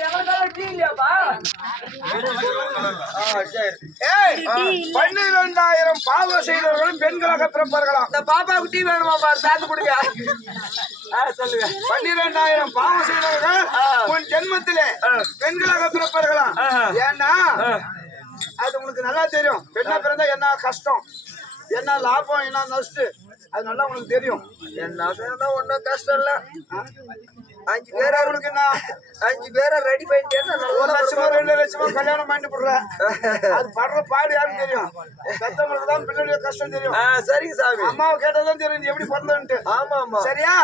$12,000 பாவம் செய்தவர்களும் பெண்களாக பிறப்பார்களாம். இந்த பாப்பாவுக்கு டீ வேணுமா பாரு, சாந்து கொடுங்க. சொல்லுங்க. 12,000 பாவம் செய்தவர்கள் உன் ஜென்மத்திலே பெண்களாக பிறப்பார்களாம். ஏன்னா அது உனக்கு நல்லா தெரியும். பெண்ணா பிறந்தா என்ன கஷ்டம், என்ன லாபம், என்ன நஷ்டம், அது நல்லா உனக்கு தெரியும். என்ன ஒன்னும் கஷ்டம் இல்ல. 5 பேரா உனக்கு என்ன 5 பேரை ரெடி பண்ணிட்டேன்னா 1 லட்சமோ 2 லட்சமோ கல்யாணம் பண்ணிட்டு போடுறேன். அது படுற பாடு யாருக்கு தெரியும்? பெத்தவங்களுக்கு தான் பிள்ளைடைய கஷ்டம் தெரியும். சரிங்க சாமி. அம்மாவை கேட்டதான் தெரியும் நீ எப்படி பிறந்தன்ட்டு. ஆமா ஆமா. சரியா?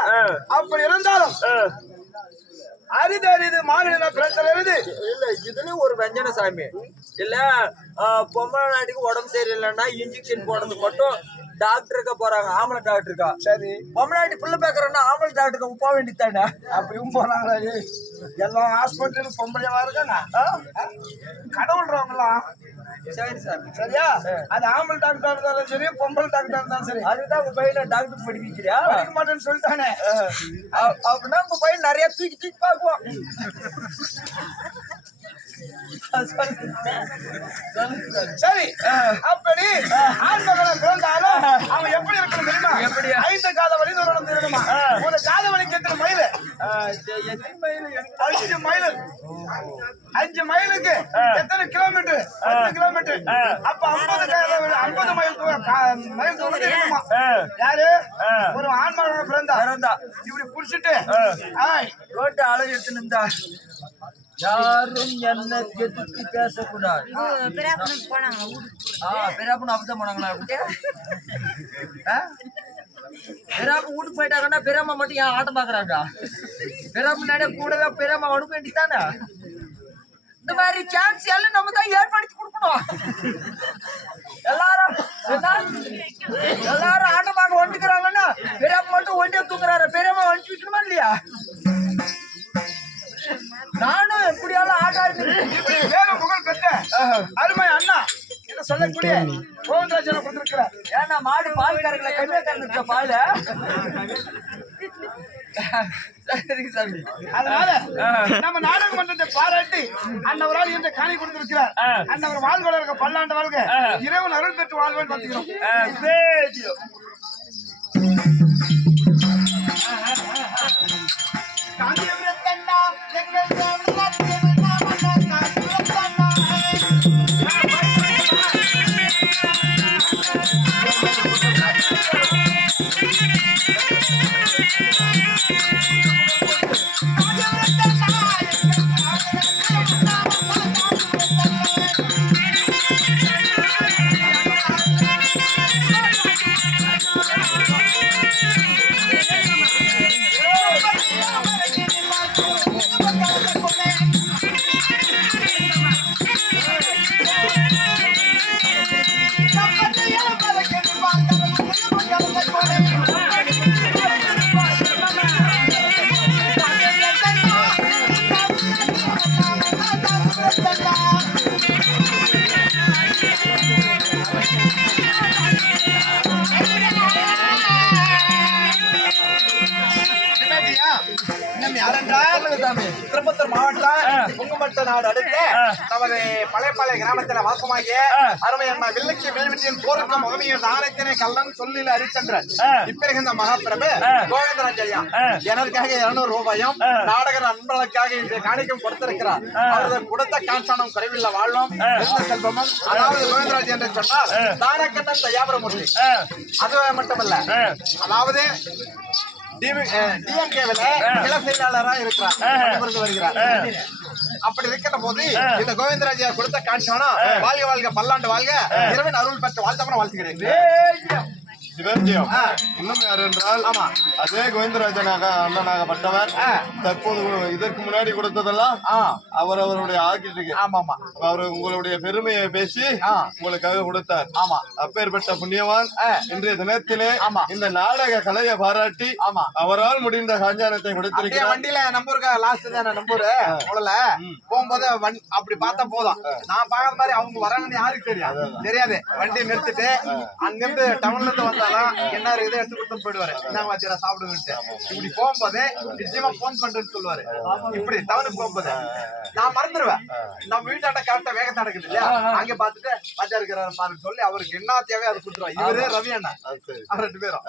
அப்படி இருந்தாலும் அரிது அரிது மாநில பிறத்தல் இருந்து இல்ல இதுலயும் ஒரு வெஞ்சன சாமி இல்ல. பொம்பளை நாட்டுக்கு உடம்பு சரியில்லைன்னா இன்ஜெக்ஷன் போடுறது மட்டும் டாக்டருக்கா போறாங்க, ஆம்பளை டாக்டருக்கா. சரி, பொம்பளை நாட்டு பிள்ளை பேக்குறோம்னா ஆம்பளை டாக்டருக்கு போக வேண்டியதானே. அப்படியும் போறாங்களா? எல்லா ஹாஸ்பிட்டலும் பொம்பளையா இருக்கானா? கடவுள்றவங்களாம். சரி சாமி. சரியா? அது ஆம்பளை டாக்டர் இருந்தாலும் சரி, பொம்பளை டாக்டர் இருந்தாலும் சரி. அதுதான் உங்க பையனை டாக்டர் படிக்கிறியா? படிக்க மாட்டேன்னு சொல்லிட்டானே. அப்படின்னா உங்க பையன் நிறைய தூக்கி தூக்கி பாக்குவான். சரி, அப்படி ஆண்மகனை பிறந்தாலும் அவன் எப்படி இருக்கணும் தெரியுமா? எப்படி 5 காத வழி தூரம் தெரியுமா? ஒரு காத வழிக்கு எத்தனை மைல்? 5 மைல். 5 மைலுக்கு எத்தனை கிலோமீட்டர்? 10 கிலோமீட்டர். அப்ப 50 மைல் தூரம் தெரியுமா? யாரு? ஒரு ஆண்மகனை பிறந்தா இப்படி புடிச்சிட்டு ரோட்டு அழகு எடுத்து நின்றா யாரும் என்ன எதிர்த்து பேசக்கூடாது. பெரியாப்பன் அப்படிதான் போனாங்களா? பெரியாப்ப வீட்டுக்கு போயிட்டாங்கன்னா பெரியம்மா மட்டும் ஏன் ஆட்டம் பாக்குறாங்க? பெரியம்மா முன்னாடியே கூடவே பெரியம்மா அனுப்ப வேண்டித்தானே. இந்த மாதிரி சான்ஸ் எல்லாம் நம்ம தான் ஏற்படுத்தி கொடுக்கணும். எல்லாரும் ஆட்டம் பார்க்க வந்துக்கிறாங்கன்னா பெரியம்மா மட்டும் ஒண்டியா தூக்குறாரு. பெரியம்மா அனுப்பி வைக்கணுமா இல்லையா? நானும் எப்படியாலும் ஆட்டாரு புகழ் பெற்ற அருமை அண்ணா என்ன சொல்லக்கூடிய கோவிந்தராஜனை கொடுத்திருக்கிறார். ஏன்னா மாடு பால் கறக்கல, கம்மியா கறந்துச்ச பால். அதனால நம்ம நாடக மன்றத்தை பாராட்டி அன்னவரால் இந்த காணி கொடுத்திருக்கிறார். அன்னவர் வாழ்வுல இருக்க பல்லாண்டு வாழ்க, இறைவன் அருள் பெற்று வாழ்வேன் பார்த்துக்கிறோம். திருப்பத்தூர் மாவட்டம் குங்குமட்ட நாடு அடுத்து நமது பழையப்பாளைய கிராமத்தில் வாசமாகிய அருமை அண்ணா வில்லுக்கு மேல்வெட்டியின் போருக்கு முகமையின் ஆரத்தினை கல்லன் சொல்லில் அரிச்சந்திரன் இப்பெருகின்ற மகாபிரபு கோவிந்தராஜ் ஐயா எனக்காக 200 ரூபாயும் நாடக நண்பர்களுக்காக இன்று காணிக்கம் கொடுத்திருக்கிறார். அவர்கள் கொடுத்த கான்சானம் குறைவில்லை வாழ்வும் செல்வமும். அதாவது கோவிந்தராஜ் என்று சொன்னால் தானக்கண்ணன் தயாபரமூர்த்தி. அது மட்டுமல்ல, அதாவது டிஎம்கேவில் கிளை செயலாளராக இருக்கிறார், வருகிறார். அப்படி இருக்கிற போது இந்த கோவிந்தராஜா கொடுத்த காட்சானம் வாழ்க வாழ்க பல்லாண்டு வாழ்க இறைவன் அருள் பெற்ற வாழ்த்தப்பட வாழ்த்துகிறேன். சிவஜியம் இன்னும் யார் என்றால் அதே கோவிந்தராஜனாக அண்ணனாகப்பட்டவர். தற்போது இதற்கு முன்னாடி கொடுத்ததெல்லாம் அவருடைய ஆக்கிட்டு அவர் உங்களுடைய பெருமையை பேசி உங்களுக்காக கொடுத்தார். அப்பேற்பட்ட புண்ணியவான் இன்றைய தினத்திலே இந்த நாடக கலையை பாராட்டி அவரால் முடிந்த காஞ்சானத்தை கொடுத்திருக்கிறார். வண்டியில நம்பருக்கா லாஸ்ட் தான் நம்பரு போகும்போது அப்படி பார்த்தா போதும். நான் பாக்குற மாதிரி அவங்க வராங்கன்னு யாருக்கு தெரியாது. வண்டியை நிறுத்திட்டு அங்கிருந்து டவுன்ல இருந்து வந்த கேட்டாலும் என்ன இதை எடுத்து கொடுத்து போயிடுவாரு. நான் வச்சு சாப்பிடுவேன்ட்டு இப்படி போகும்போது நிச்சயமா போன் பண்றேன்னு சொல்லுவாரு. இப்படி டவுனுக்கு போகும்போது நான் மறந்துடுவேன். நம்ம வீட்டாண்ட கரெக்டா வேகத்தை நடக்குது இல்லையா, அங்க பாத்துட்டு மச்சா இருக்கிறாரு பாருன்னு சொல்லி அவருக்கு என்ன தேவையோ அதை கொடுத்துருவாரு. இவரே ரவி அண்ணா, அவர் 2 பேரும்.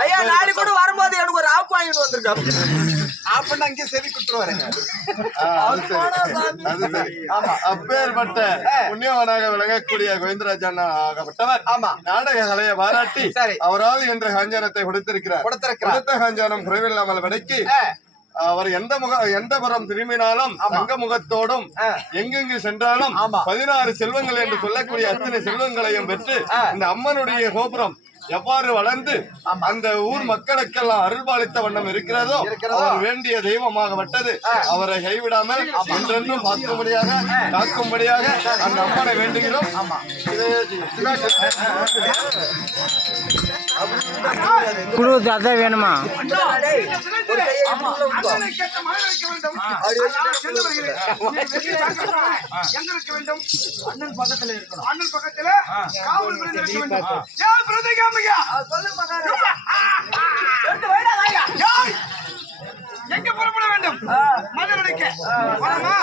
ஐயா நாளைக்கு கூட வரும்போது எனக்கு ஒரு ஆப் வாங்கிட்டு வந்திருக்காரு. ஆப்னா அங்கே சரி கொடுத்துருவாரு. அப்பேற்பட்ட புண்ணியவனாக விளங்கக்கூடிய கோவிந்தராஜ் அண்ணா ஆகப்பட்டவர் நாடக கலையை பாராட்டி அவரால் என்ற காஞ்சானத்தை கொடுத்திருக்கிறார். கொடுத்த காஞ்சானம் குறைவில்லாமல் விடைக்கு அவர் எந்த புறம் திரும்பினாலும் தங்க முகத்தோடும் எங்கெங்கு சென்றாலும் 16 செல்வங்கள் என்று சொல்லக்கூடிய அத்தனை செல்வங்களையும் பெற்று இந்த அம்மனுடைய கோபுரம் எவ்வாறு வளர்ந்து அந்த ஊர் மக்களுக்கெல்லாம் அருள்பாலித்த வண்ணம் இருக்கிறதோ அவர் வேண்டிய தெய்வமாகப்பட்டது. அவரை கைவிடாமல் என்றென்றும் பார்க்கும்படியாக காக்கும்படியாக அந்த அம்மனை வேண்டுகிறோம். அதான் வேணுமா? அண்ணன் பக்கத்துல இருக்கணும். அண்ணன் பக்கத்துல காவல் புரிந்திருக்க வேண்டும். ஏன் பிரதிகாமியா எங்க புறப்பட வேண்டும்? மதுரைக்கு வரமா?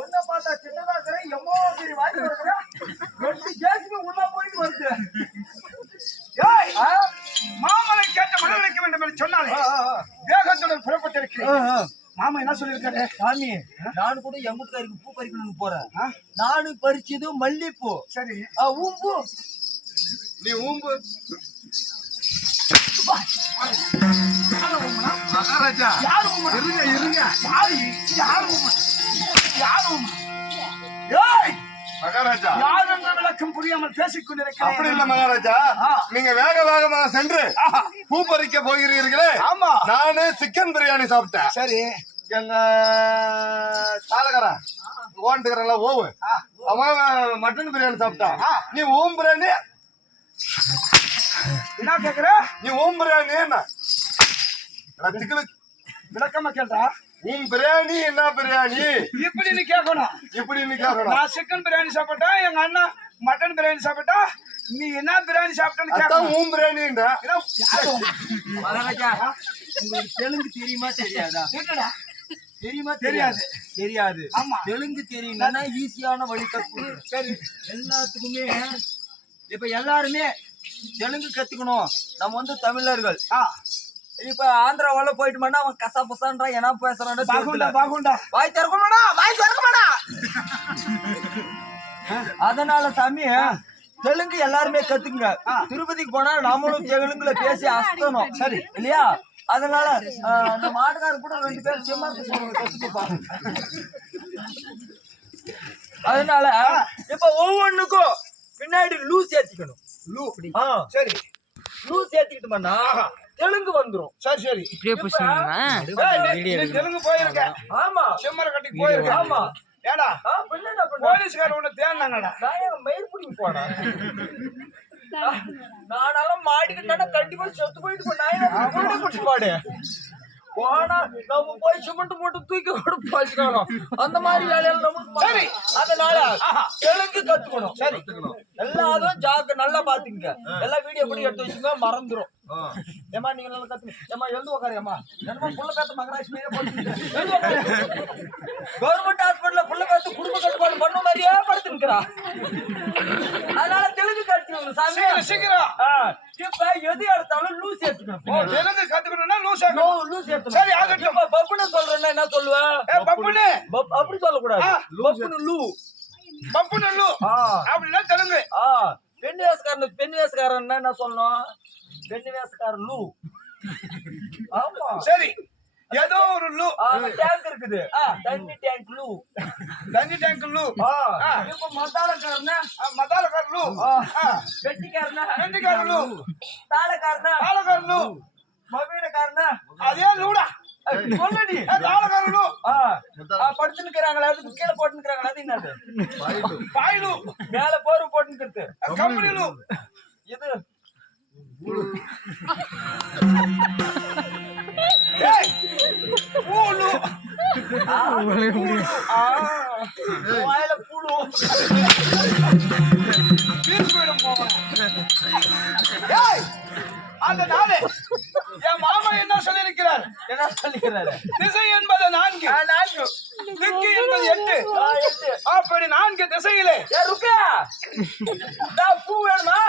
ஒன்ன பார்த்தா சின்னதா இருக்கிறேன், எம்மோ பெரிய வாய்ப்பு இருக்கிறேன், 2 கேஸுக்கு உள்ள போயிட்டு வருது. மாமலை கேட்ட மனம் வைக்க வேண்டும் என்று சொன்னாலே வேகத்துடன் புறப்பட்டிருக்கிறேன். மாமா என்ன சொல்லிருக்காரு? சாமி, நானு கூட என் வீட்டுக்காருக்கு பூ பறிக்கணும்னு போறேன். நானு பறிச்சது மல்லிப்பூ. சரி, ஊம்பு நீ ஊம்பு மகாராஜா. இருங்க இருங்க, மகாராஜா விளக்கம் புரியாமல் பேசிக் கொண்டிருக்கிறேன். அப்படி இல்ல மகாராஜா, நீங்க வேக வேகமாக சென்று பூ பறிக்க போகிறீர்களே. ஆமா, நானு சிக்கன் பிரியாணி சாப்பிட்டேன். சரி, எங்க சாலகரன் ஓண்டுக்கிறல ஓவு அவன் மட்டன் பிரியாணி சாப்பிட்டான். நீ ஓம் பிரியாணி என்ன கேக்குற? நீ ஓம் பிரியாணி என்ன விளக்கமா கேட்டா உன் பிரியாணி என்ன பிரியாணி இப்படின்னு கேட்கணும். இப்படின்னு கேட்கணும். நான் சிக்கன் பிரியாணி சாப்பிட்டா, எங்க அண்ணா மட்டன் பிரியாணி சாப்பிட்டா, நீ என்ன பிரியாணி சாப்பிட்டேன்னு கேட்கணும். உன் பிரியாணி மகாராஜா, உங்களுக்கு தெலுங்கு தெரியுமா தெரியாதா? தெரியுமா? தெரியாது. தெரியாது. ஆமா, தெலுங்கு தெரியுங்கன்னா ஈஸியான வழி கற்று. சரி, எல்லாத்துக்குமே இப்ப எல்லாருமே தெலுங்கு கத்துக்கணும். நம்ம வந்து தமிழர்கள். இப்ப ஆந்திராவால போயிட்டு அவன் கசா புசான்றான், என்ன பேசுறான், பாகுண்டா வாய் திறக்க மாட்டா. அதனால சாமி, தெலுங்கு எல்லாருமே கத்துக்குங்க. திருப்பதிக்கு போனா நம்மளும் தெலுங்குல பேசி அசத்தணும். சரி இல்லையா? அதனால நம்ம ஆட்டுக்காரர் கூட 2 பேர் செம்மாக்கு கத்துக்குப்பாங்க. அதனால இப்ப ஒவ்வொன்னுக்கும் பின்னாடி லூஸ் ஏத்திக்கணும். சரி, லூஸ் ஏத்திக்கிட்டோம்னா தெலுங்கு வந்துரும். சரி, இப்படியே தெலுங்கு போயிருக்க. ஆமா, செம்மர கட்டிக்கு போயிருக்க. ஆமா. ஏடா போலீஸ்கார உன்னை தேர்ந்தாங்கடா. நான் மயிர் பிடிக்க போனேன். நானாலும் மாடிக்கிட்டா கண்டிப்பா செத்து போயிட்டு பாடு போனா நம்ம போய் சிமெண்ட் போட்டு தூக்கி கொடுப்பாச்சுக்கணும். அந்த மாதிரி வேலையில நம்ம சரி. அதனால தெலுங்கு கத்துக்கணும். சரி, எல்லாரும் நல்லா பாத்துங்க. எல்லாம் வீடியோ பண்ணி எடுத்து வச்சுங்க, மறந்துடும். ஏமா நீங்க நல்லா கத்துங்க. ஏமா எழுந்து உக்காருமா, என்னமா புள்ள பேத்த மகராட்சி கவர்மெண்ட் ஹாஸ்பிட்டல்ல புள்ள பேத்து குடும்ப கட்டுப்பாடு பண்ண மாதிரியே படுத்துக்கிறா. அதனால தெலுங்கு கத்துக்கணும் சாமி. சீக்கிரம் கத்துக்கணும் தெலுங்கு கத்துக்கணும்னா லூ சேர்க்கணும். லூ சேர்க்கணும். சரி ஆகட்டும். இப்ப பப்புன்னு சொல்றேன்னா என்ன சொல்லுவ? பப்புனு அப்படி சொல்லக்கூடாது. பப்புன்னு லூ. பப்புனு லூ அப்படின்னா தெலுங்கு. பெண் வேஷக்காரன் என்ன சொல்லணும்? பெண் வேஷக்காரன் லூ. ஆமா சரி ஏதோ ஒரு லூ. டேங்க் இருக்குது, தண்ணி டேங்க் லூ. தண்ணி டேங்க் லூ. இப்ப மசாலக்காரனா மசாலக்கார லூ. வெட்டிக்காரனா லூ. தாளக்கார லூ. மவீனக்காரனா அதே லூடா சொல்லடி. தாளக்கார லூ. படுத்து நிக்கிறாங்களா, அதுக்கு கீழே போட்டு நிக்கிறாங்களா, அது என்னது? பாய் லூ. மேல போர்வை போட்டு நிக்கிறது கம்பெனி லூ. இது பூலு. வாயில புழு. அந்த நாடு என் மாமா என்ன சொல்லியிருக்கிறார்? என்ன சொல்லிக்கிறாரு? திசை என்பது 4, திக்கு என்பது 8. அப்படி 4 திசையிலே ருக்கா பூ வேணுமா?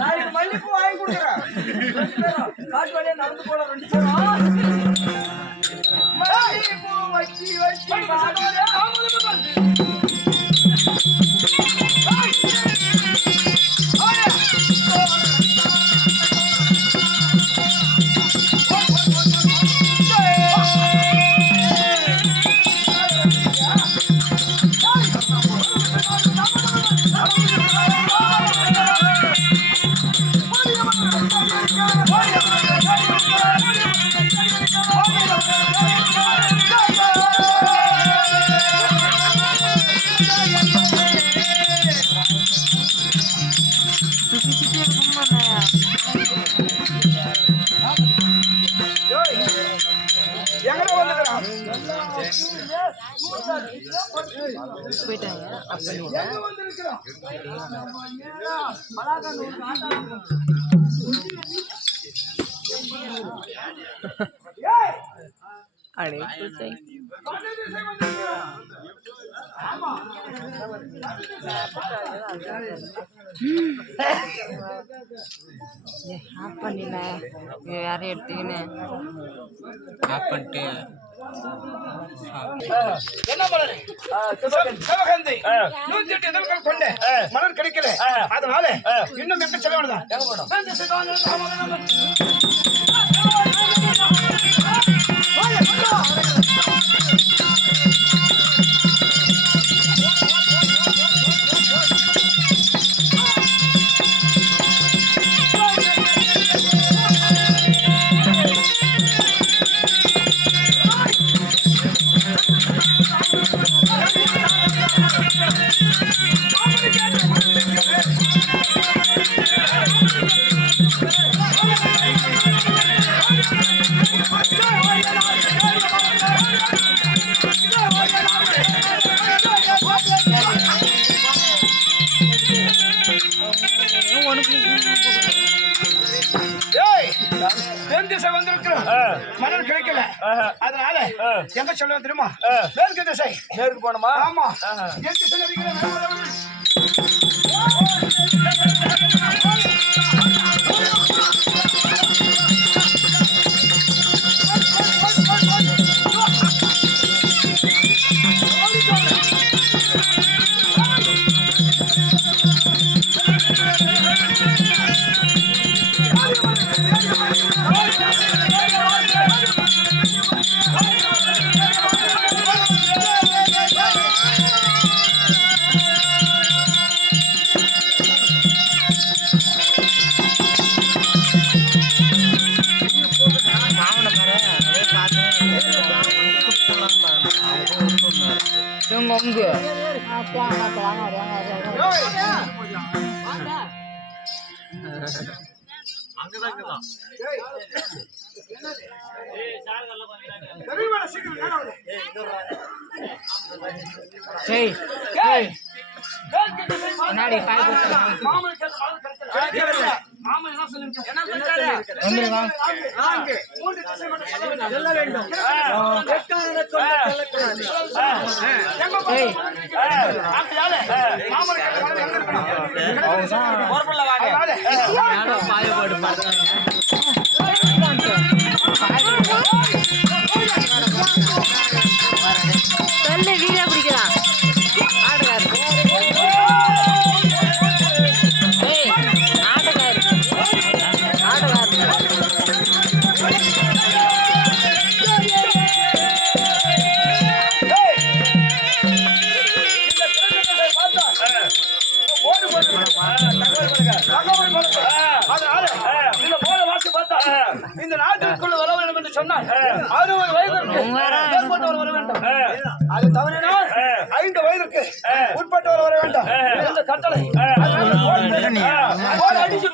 நான் மல்லிப்பூ வாங்கி கொடுக்குறேன். காட்டு வழியா நடந்து போல 2 பேரும். மல்லிப்பூ வச்சி எங்கட வந்துக்கிறான். போயிட்டாங்க அப்ப எங்க வந்திருக்கிறான்? அடே பூசை ஆஃப் பண்ணில யாரையும் எடுத்தீங்கன்னு ஆஃப் பண்ணிட்டு என்ன மலர்? சிவகங்கை 108 இதழ்கள் கொண்ட மலர் கிடைக்கல. அதனால இன்னும் எங்க செல்ல வேண்டாம். மலர் கிடைக்கல. அதனால எங்க சொல்ல தெரியுமா? மேற்கு திசை. நேருக்கு போனோமா? ஆமா. எங்க திசை இருக்கிற உங்க முன்னாடி பாய் சொல்லு வீடியோ பிடிக்கிறான் ஆடுகாரு ஏய் ஆடுகாரு இந்த நாட்டிற்குள்ள வர வேண்டும் என்று சொன்னால் 60 வயதிற்கு மேற்பட்டவர் வர வேண்டும். அது தவறினால் 5 வயதிற்கு உட்பட்டவர் வர வேண்டும். இந்த கட்டளை அடிச்சு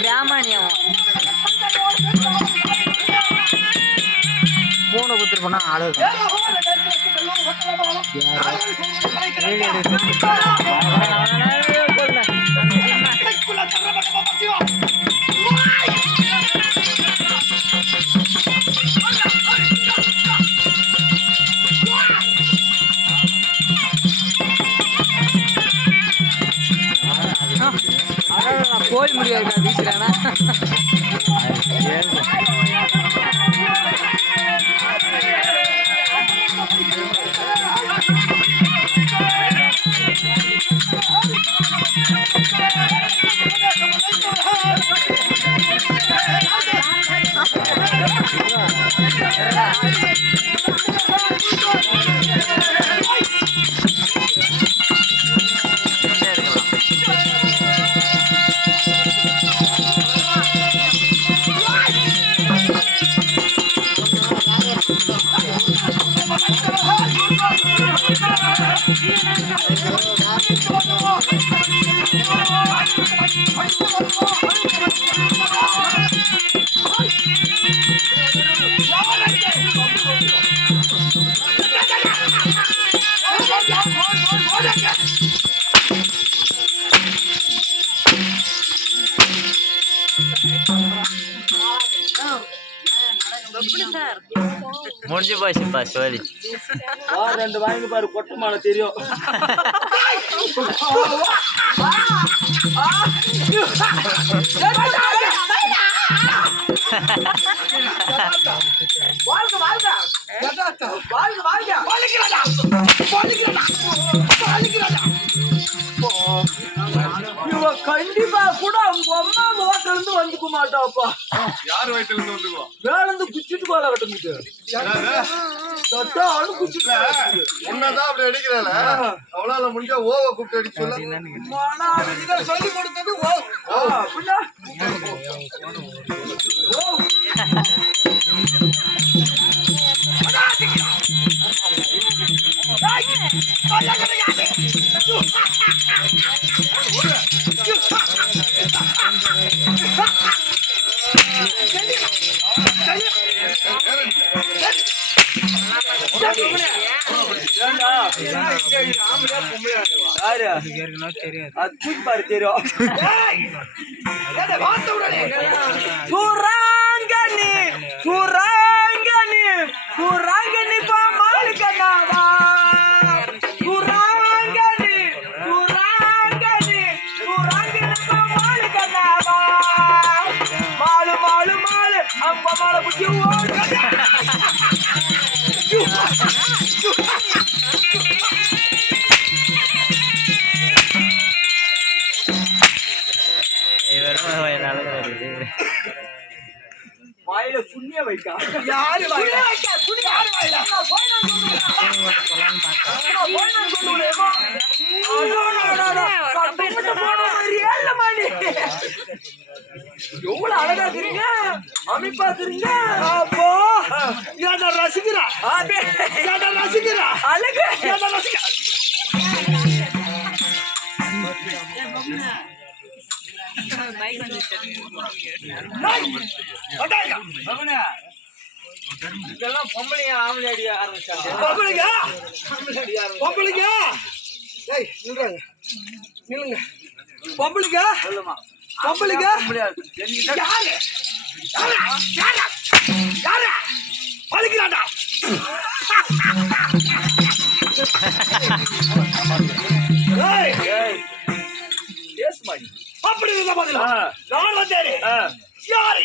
பிராமணியம் போன குத்துட்டு போனா ஆளு கோழி முடியாது வீசுறானா முடிஞ்சு போச்சுப்பா சோழி. ரெண்டு வாங்கி பாரு, கொட்டு மாலை தெரியும். வாழ்க வாழ்க வாழ்க வாழ்க வாழ்கிறதா வாழ்கிறதா. இவ கண்டிப்பா கூட அவங்க அம்மா ஓட்ட இருந்து வந்துக்க மாட்டாப்பா. யார் வயிற்றுல இருந்து வந்துக்குவோம்? வேலை இருந்து குச்சிட்டு போல கட்டுமிட்டு குச்சிட்டு உன்னதான் அப்படி அடிக்கிறல, அவளால முடிஞ்சா ஓவ கூப்பிட்டு அடிச்சு சொல்ல. சொல்லி கொடுத்தது சூராங்கனி சூராங்கனி சூராங்கனி பாமாலிக்கனாவா சூராங்கனி சூராங்கனி சூராங்கனி பாமாலிக்கனாவா மாலு மாலு மாலு அம்மா மால புடி ஓடுறா. வாயில சுண்ணிய வைக்கா. யாரு வாயில வைக்கா? சுண்ணி யாரு வாயில? எவ்வளவு அழகா இருக்கிறீங்க, அமைப்பா இருக்கிறீங்க. அப்போ ரசிக்கிறா ரசிக்கிறா அழகு ரசிக்கிறா. இதெல்லாம் பொம்பளைங்க ஆம்பளை அடிய ஆரம்பிச்சாங்க. பொம்பளைங்க பொம்பளைங்க நில்லுங்க. பொம்பளைங்க பொம்பளைங்க யாரு யாரு பழிக்கிறாண்டா. அப்படி நான் வந்தேன். யாரு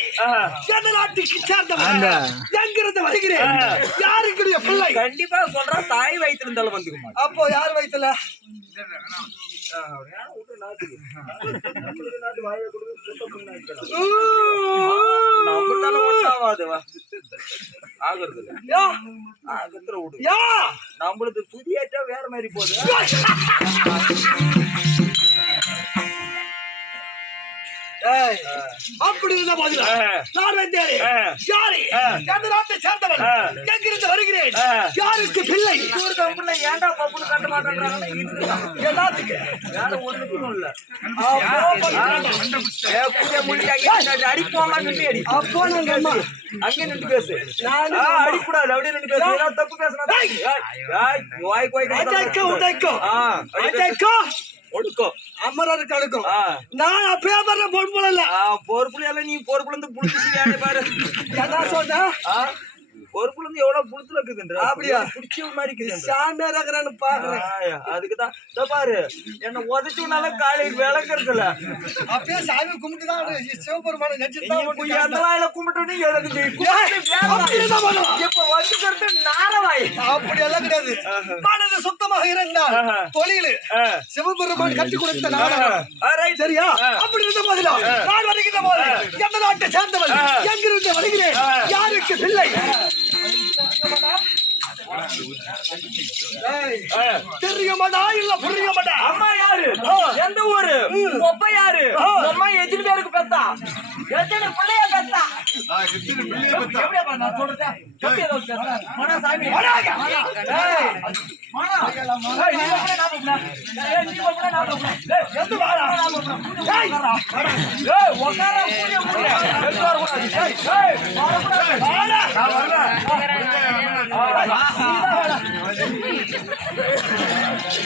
எந்த நாட்டுக்கு சேர்ந்தவன், எங்கிருந்து வருகிறேன், யாருக்குரிய பிள்ளை? கண்டிப்பா சொல்ற தாய் வயிற்றுல இருந்தாலும் வந்துக்குமா. அப்போ யார் வயிற்றுல? நம்மளுக்கு துதியாட்டா வேற மாதிரி போகுது. அப்படி இருந்த போதில் நான் வந்தேன். யாரு எந்த நாட்டை சேர்ந்தவன், எங்கிருந்து வருகிறேன், யாருக்கு பிள்ளை? பிள்ளை ஏண்டா பப்புன்னு கட்ட மாட்டேன்றாங்க. எல்லாத்துக்கு வேற ஒண்ணுக்கும் இல்ல. அடிப்போமா நின்று அடி. அப்போ நாங்க அங்கே நின்று பேசு. நான் அடிக்கூடாது, அப்படியே நின்று பேசு. தப்பு பேசுறேன். ஒடுக்கோ அமரருக்கு அடுக்கும். நான் பேப்பர்ல பொறுப்புல இல்ல. பொறுப்புல இல்ல, நீ பொறுப்புல இருந்து புடிச்சு பாரு. என்ன சொன்ன? பொறுப்புல இருந்து எவ்வளவு புடிச்சு இருக்குதுன்ற. அப்படியா? புடிச்ச மாதிரி சாமியார் இருக்கிறான்னு பாக்குறேன். அதுக்குதான் பாரு, என்ன உதச்சுனால காலையில் விளக்குறதுல அப்பயே சாமி கும்பிட்டுதான் சிவபெருமான நெஞ்செல்லாம் கும்பிட்டு எனக்கு இப்ப வந்துக்கிறது நாரவாய். அப்படி எல்லாம் கிடையாது. மனது சுத்தமாக இருந்தால் தொழில் சிவபெருமான் கற்றுக் கொடுத்த நாடகம். சரியா? அப்படி இருந்த போதிலும் நான் வருகின்ற போது எந்த நாட்டை சேர்ந்தவன், எங்கிருந்து வருகிறேன், யாருக்கு பிள்ளை? தெரியுமாடா இல்ல புரியுமாடா? அம்மா யாரு, எந்த ஊரு, ஒப்ப யாரு, அம்மா எத்தனை பேருக்கு பெத்தா, எத்தனை பிள்ளைய பெத்தா, எப்படியா நான் சொல்றேன்.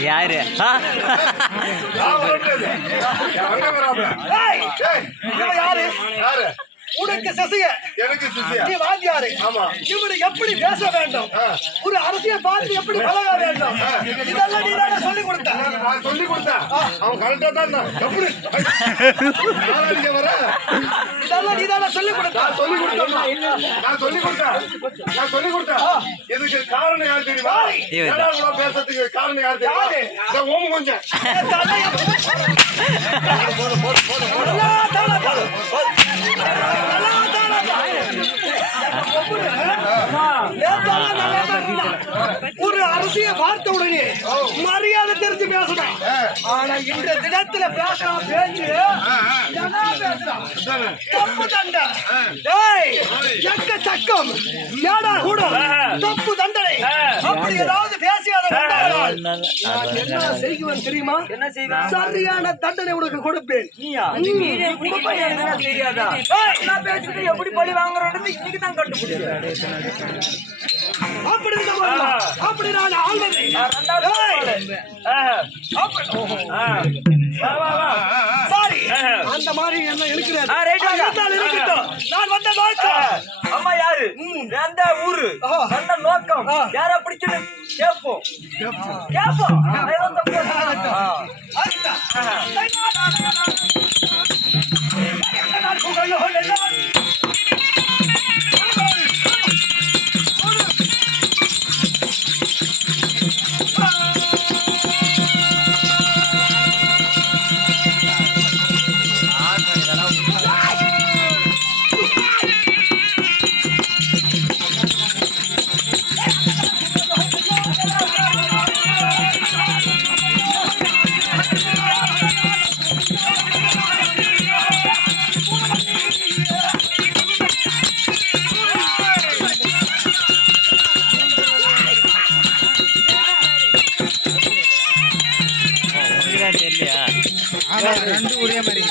யாரு யாரு எனக்கு சிசைய எனக்கு சிசியா நீ வாத்தியாரு ஆமா. இவரு எப்படி பேச வேண்டும் ஒரு அரசியல் பார்த்து எப்படி பழக வேண்டும் இதெல்லாம் நீ தானே சொல்லி கொடுத்த நான் சொல்லி கொடுத்தேன் அவன் கரெக்டா தான் இருந்தான். எப்படி யாரா இங்க வர இதெல்லாம் நீ தானே சொல்லி கொடுத்த நான் சொல்லி கொடுத்தேன் இதுக்கு காரணம் யார் தெரியுமா ஏடா கூட பேசுறதுக்கு காரணம் யார் தெரியுமா இந்த ஓம் கொஞ்சம் ஒரு அரசிய பார்த்த உடனே மரியாதை தெரிஞ்சு பேசணும் ஆனா இன்ற தினத்துல பேசலாம் பேச்சு தப்பு தண்டை எக்க சக்கம் ஏடா கூட தப்பு தண்டனை அப்படி ஏதாவது பேசியாத என்ன செய்குவன் தெரியுமா என்ன செய்வேன் சரியான தண்டனை உனக்கு கொடுப்பேன் தெரியாதா நான் பேசிட்டு எப்படி பழி வாங்குறோம் இன்னைக்கு தான் கண்டுபிடிச்சேன் அப்படி நான் ஆள்வதை சாரி அந்த மாதிரி என்ன இருக்கிறது நான் வந்த நோக்கம் அம்மா யாரு எந்த ஊரு வந்த நோக்கம் யார பிடிச்சது கேப்போம் கேப்போம் தெரியலையா ரெண்டு ஒரே மாதிரி